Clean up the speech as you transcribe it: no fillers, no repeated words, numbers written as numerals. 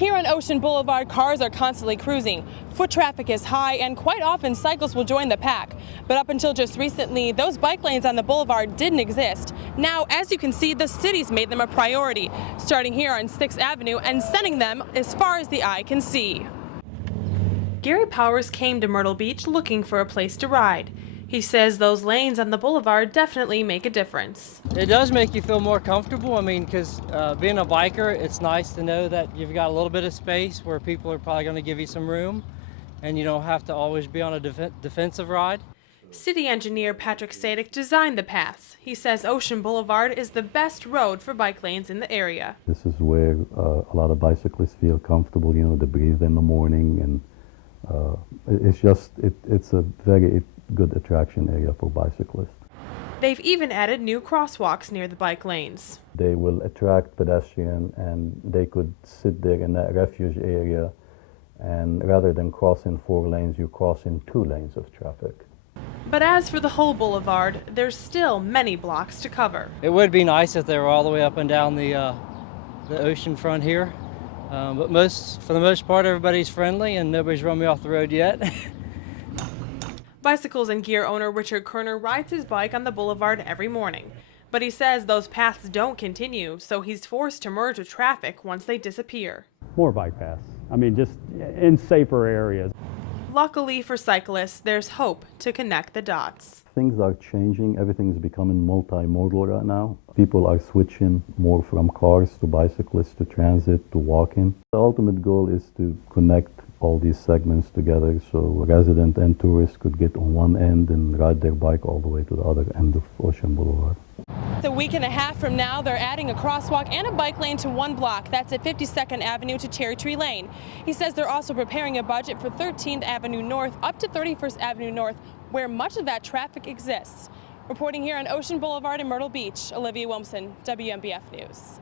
Here on Ocean Boulevard, cars are constantly cruising. Foot traffic is high, and quite often cyclists will join the pack. But up until just recently, those bike lanes on the boulevard didn't exist. Now, as you can see, the city's made them a priority, starting here on 6th Avenue and sending them as far as the eye can see. Gary Powers came to Myrtle Beach looking for a place to ride. He says those lanes on the boulevard definitely make a difference. It does make you feel more comfortable. I mean, because being a biker, it's nice to know that you've got a little bit of space where people are probably going to give you some room, and you don't have to always be on a defensive ride. City engineer Patrick Sadek designed the paths. He says Ocean Boulevard is the best road for bike lanes in the area. This is where a lot of bicyclists feel comfortable, you know, to breathe in the morning, and it's a very good attraction area for bicyclists. They've even added new crosswalks near the bike lanes. They will attract pedestrians, and they could sit there in that refuge area, and rather than crossing 4 lanes, you cross in 2 lanes of traffic. But as for the whole boulevard, there's still many blocks to cover. It would be nice if they were all the way up and down the ocean front here, but for the most part, everybody's friendly and nobody's run me off the road yet. Bicycles and Gear owner Richard Kerner rides his bike on the boulevard every morning. But he says those paths don't continue, so he's forced to merge with traffic once they disappear. More bike paths. I mean, just in safer areas. Luckily for cyclists, there's hope to connect the dots. Things are changing. Everything is becoming multimodal right now. People are switching more from cars to bicyclists to transit to walking. The ultimate goal is to connect all these segments together so residents and tourists could get on one end and ride their bike all the way to the other end of Ocean Boulevard. A week and a half from now, they're adding a crosswalk and a bike lane to one block. That's at 52nd Avenue to Cherry Tree Lane. He says they're also preparing a budget for 13th Avenue North up to 31st Avenue North, where much of that traffic exists. Reporting here on Ocean Boulevard in Myrtle Beach, Olivia Wilmson, WMBF News.